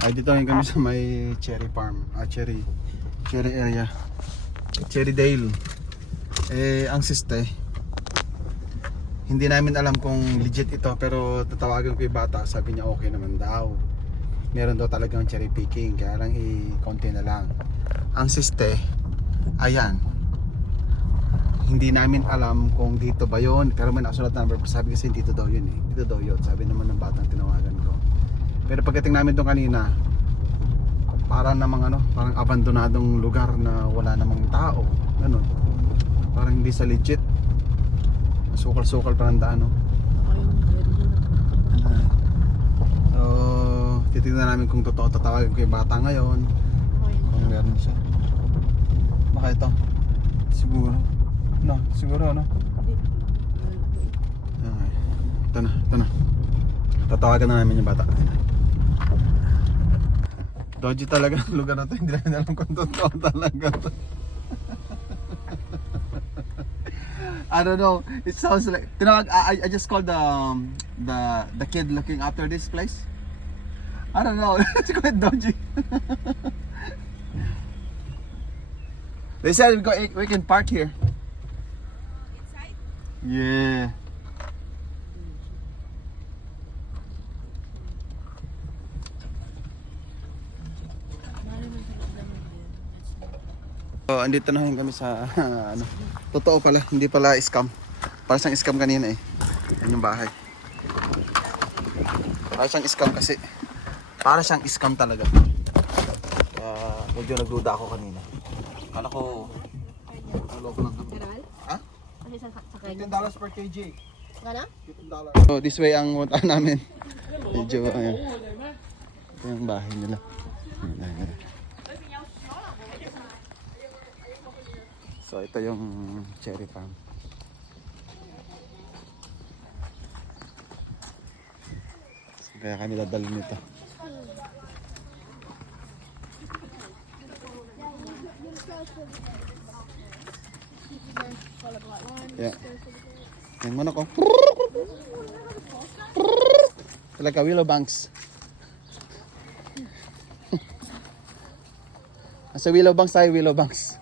Ay, dito ngayon kami sa may cherry farm. Cherry area. Cherry Dale. Ang siste, hindi namin alam kung legit ito, pero tatawagan ko yung bata, sabi niya okay naman daw. Meron daw talagang cherry picking, kaya lang konti na lang. Ang siste, ayan. Hindi namin alam kung dito ba yun, pero may nakasulat number, sabi kasi dito daw yun dito daw yun, sabi naman ng batang tinawagan ko. Pero pagdating namin doon kanina, parang abandonadong lugar na wala namang tao, ganun. Parang hindi sa legit. Sukal-sukal pa ng daan, no? So, titignan namin kung totoo. Tatawagin ko yung bata ngayon kung meron siya. Baka ito. Siguro. No, siguro, no? Okay. Ito na. Tatawagan na namin yung bata. Dodgy talaga ang lugar na ito. Hindi namin alam kung totoo talaga ito. I don't know. It sounds like I just called the kid looking after this place. I don't know. It's quite dodgy. They said we can park here. Inside? Yeah. So, andito na kami sa totoo pala, hindi pala scam. Para siyang scam kanina Yan yung bahay. Para siyang scam kasi. Para siyang scam talaga. Medyo nagduda ako kanina. Kala ko loko lang kami. Ha? $15 per kg. Gana? $15. So this way ang punta namin. Medyo ayan. Ito yung bahay nila. So ito yung cherry farm. So, kaya kami dadalhin nito. Yeah. Yung manok ko. Talaga willow banks. Nasa willow banks tayo, willow banks.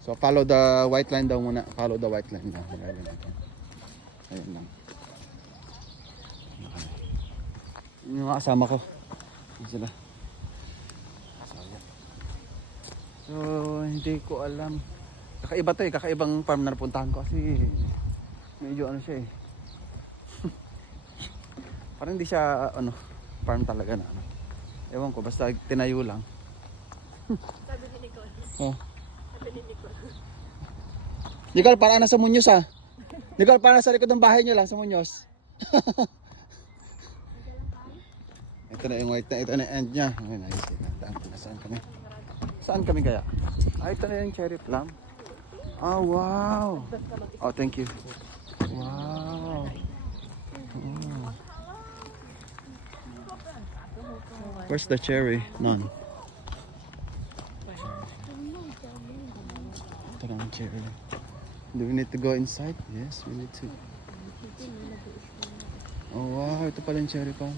So follow the white line daw muna. Follow the white line daw. Ayun lang. Yung mga kasama ko. Yun sila. So hindi ko alam. Kakaiba to kakaibang farm na napuntahan ko kasi medyo siya parang hindi siya farm talaga na Ewan ko, basta tinayo lang. Sabi ni Nicole. Oh. Sabi ni Nicole. Nicole, parang nasa Muñoz Nicole, parang sa likod ng bahay nyo lang sa Muñoz. Ito na yung white na, ito na yung end nya. Ayun, ayos. Nasaan kami? Saan kami kaya? Ito na yung cherry plum. Oh, wow. Oh, thank you. Wow. Oh. Where's the cherry? None. Ito na ang cherry. Do we need to go inside? Yes, we need to. Oh wow, ito pala yung cherry palm.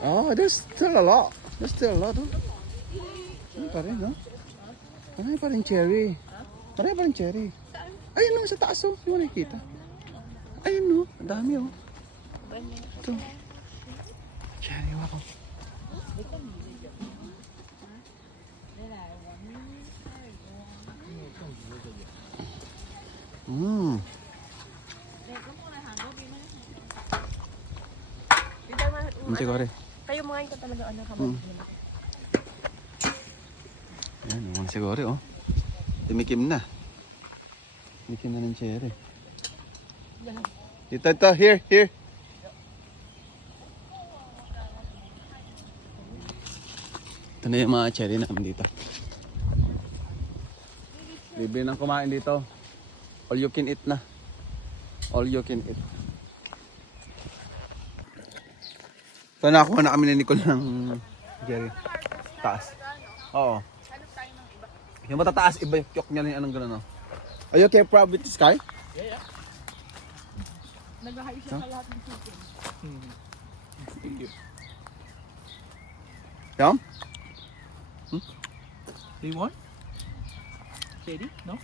Oh, there's still a lot. There's still a lot. Ano pa rin, no? Marami pa rin cherry. Marami pa rin cherry. Ayun no, sa taas oh. Hindi mo nakikita. Ayun no, ang dami oh. Ito. Cherry, wow. Hindi ko rin. Kayo mga ito talaga kamay. Ayan, naman siguro oh. Tumikim na. Tumikim na ng cherry. Ito, here. Ito na yung mga cherry namin dito. Bibili ng kumain dito. All you can eat na. All you can eat. So nakakuha na kami ni Nicole ng cherry. Taas. Oo. Yung matataas, iba yung kyok niya lang anong gano'n. Are you okay proud with this guy? Yeah. Nag-high siya sa lahat ng chicken. Yum? Do you want? Steady? No?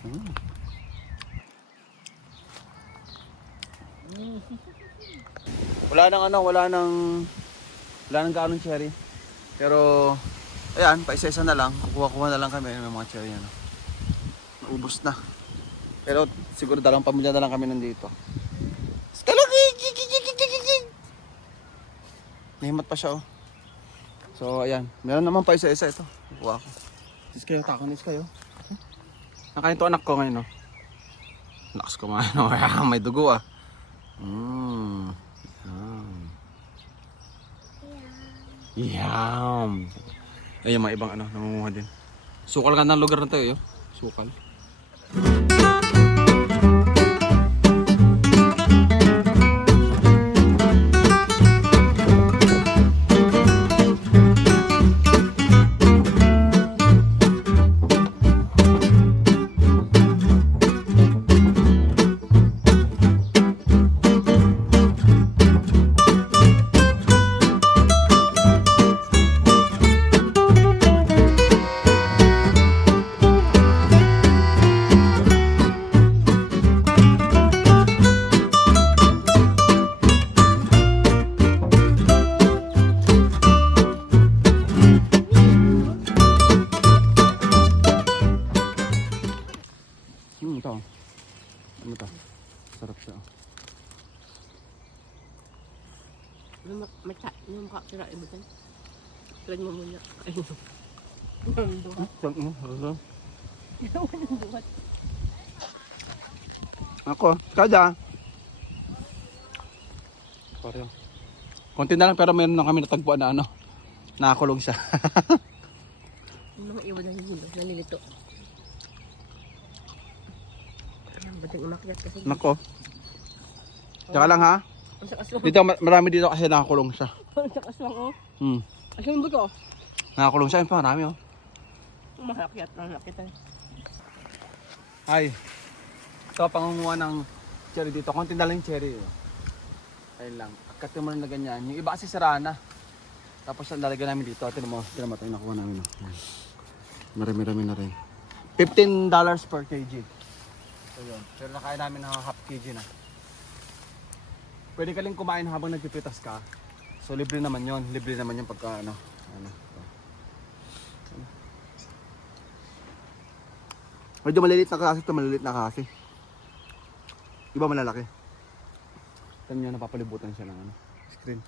Wala nang gaanong cherry. Pero ayan, pa isa-isa na lang. Kuha-kuha na lang kami ng mga cherry ano. Naubos na. Pero siguro dalawang pamilya na lang kami nandito. Nahimat pa siya oh. So ayan, meron naman pa isa-isa ito. Kuha ko. Sis kayo, takonis kayo. Nakain to anak ko ngayon oh. Lakas kumain oh. May dugo ah. Yum. Ayun, mga ibang ano, nangunguha din. Sukal ka ng lugar na tayo, yo. Sukal. Ito. Ano to? Sarap siya. Yung kakirain mo dyan. Try mo muna. Ayun. Sarap mo. Sarap. Yung duwat. Ako, kada. Sorry. Konti na lang pero meron na kami natagpuan na ano. Nakakulong siya. Yung mga iwan na hindi. Nalilito. Ba't yung umakyat kasi? Nako. Tsaka lang ha. Ang sakaswang. Dito marami dito kasi nakakulong siya. Ang sakaswang oh. Hmm. Asya mo ba ito? Nakakulong siya, yun pa marami oh. Umakyat. Umakyat tayo. Ay. Ito pangunguha ng cherry dito. Konti na lang yung cherry. Oh. Ayun lang. Akit mo na ganyan. Yung iba kasi sira na. Tapos ang lalagyan namin dito. Ito mo ito yung nakuha namin. Oh. Marami-rami na rin. $15 per kg. So yun. Pero nakain namin ng half kg na. Pwede ka lang kumain habang nagpipitas ka. So libre naman yon. Libre naman yung pagka ano. Medyo malilit na kasi ito. Malilit na kasi. Iba malalaki. Ito nyo napapalibutan siya ng ano, screen.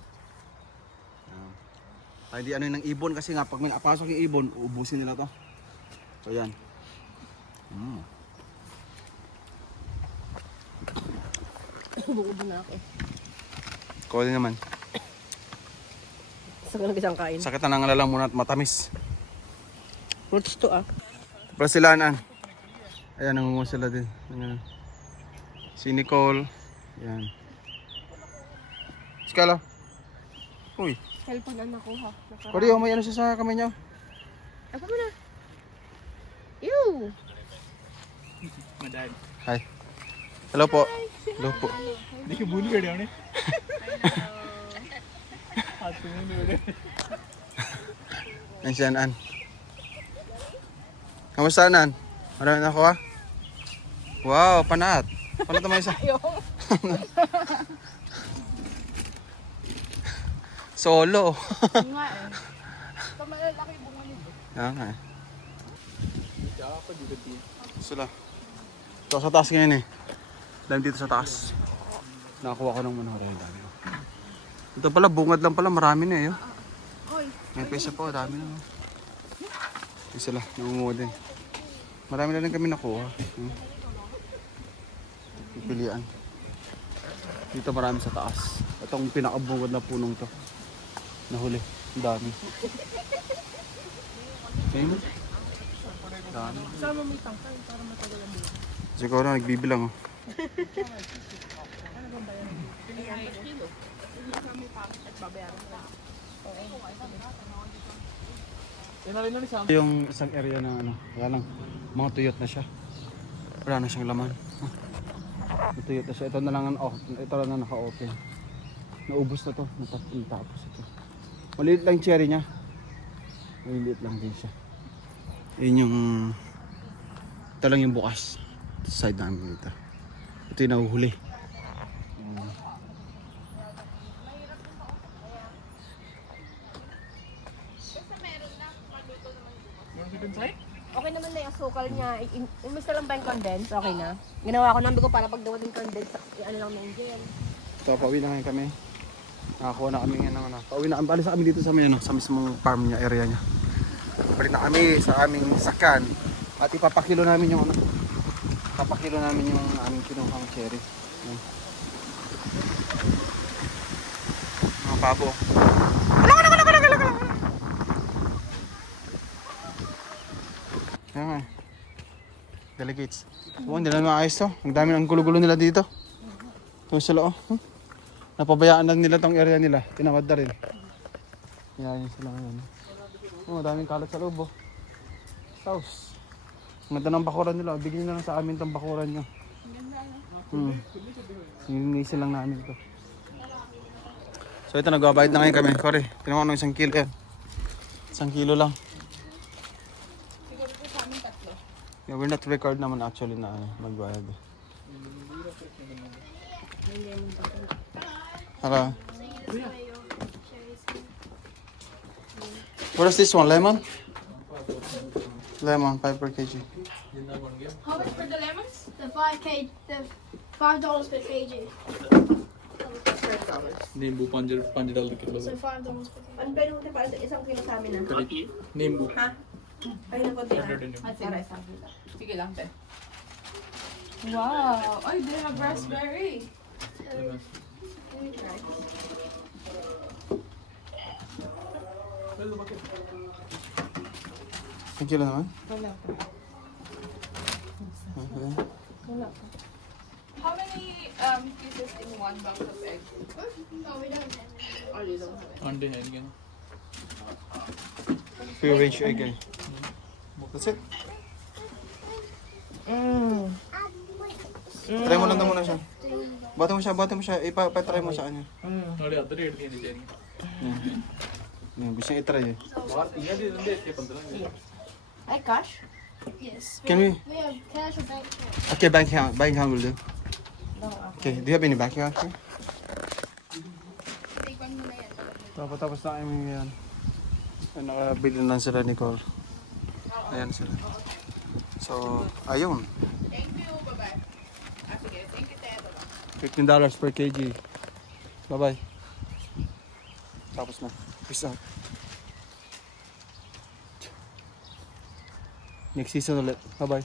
Ay di ano yung ibon kasi nga pag may napasok yung ibon, uubusin nila to. So yan. Ubo-ubo na ako eh. Kawali naman. Sa ganang isang kain. Sakit na nangalala muna at matamis. Fruits to ah. Para silaan. Ayan, nangunguha sila din. Ayan. Si Nicole. Ayan. Skala. Uy. Cellphone ang nakuha. Korea, may ano siya sa kamay niya. Apa mo na? Ew! Madad. Hi. Hello po. Hello po. देखिए भूल गए हमने हाथ में नहीं उड़े Ayan siya, An. Kamusta, An? Marami na ako, ha? Wow, panat. Panat naman isa. Solo. Nga eh. Pamalalaki bunga nito. Yan nga eh. Sila. Ito sa taas ngayon eh. Dami dito sa taas. Nakakuha ko ng manok. Dami. Ito pala, bungad lang pala. Marami na eh. Oh. May pesa po, dami na. Oh. Yung sila, nangunguha din. Marami na rin kami nakuha. Pipilian. Dito marami sa taas. Itong pinakabungad na punong to. Nahuli. Ang dami. Okay. Dami. Sama mo yung tangkay para matagal ang buhay. Siguro nagbibilang oh. Yung isang area na ano, wala lang, mga tuyot na siya. Wala na siyang laman. Natuyot na siya. Ito na lang ang ito lang na naka-open. Naubos na to. Natapos ito. Maliit lang yung cherry niya. Maliit lang din siya. Yun yung ito lang yung bukas. Ito sa side namin dito. Ito yung nahuhuli. Want it inside? Okay naman na yung asukal niya. Imis na lang ba yung condense? Okay na. Ginawa ko namin ko para pag dumating condense, ano lang na yung gel. So pauwi na ngayon kami. Nakakuha na kami ngayon ng ano. Pauwi na alis na kami dito sa may ano, sa mismong farm niya, area niya. Balik na kami sa aming sakyan. At ipapakilo namin yung ano. Papakilo namin yung aming kinuhang cherry. Yan. Mga pabo. Yan nga. Delegates. Oo, hindi na maayos to. Ang dami ng gulo-gulo nila dito. Ito sila oh. Napabayaan lang nila tong area nila. Tinamad na rin. Yan sila ngayon. Oh, daming kalat sa loob oh. Sauce. Ang ganda ng bakuran nila. Bigyan nyo na lang sa amin tong bakuran nyo. Nilinisin lang namin ito. So ito, nagbabayad na ngayon kami. Kore, tinawa ng 1 kilo yan. 1 kilo lang. Yeah, we're not record naman actually na magbayad. Hello. What is this one? Lemon? Lemon, 5 per kg. How much for the lemons? The $5 per kg. Nimbu $5 kilo. So $5 per kg. Ano ba yung para sa isang kilo sa amin na? Nimbu. Ha? Ay, naku, din. 100 Para isang kilo. Sige lang, te. Wow! Ay, they have raspberry. Thank you lang naman. Wala pa. Okay. Wala pa. How many pieces in one box of egg? Oh, we don't have it. Oh, you don't have it. Ande hai kya? Free range egg eh. That's it. Try mo lang na muna siya. Bate mo siya. Ipa-try mo sa kanya. Nade adare edni cheri. Yan, gusto niya i-try eh. Baat iya de dande ke 15. Ay, cash? Yes. Can we? We have cash or bank account. Okay, bank account will do. Okay, do you have any bank account here? Take one muna yan. Tapos na kami yan. Nakabili na sila ni Cor. Ayan sila. So, ayun. Thank you, bye-bye. Ah, sige. Thank you, te. Bye-bye. $15 per kg. Bye-bye. Tapos na. Peace out. Next season ulit. Bye-bye.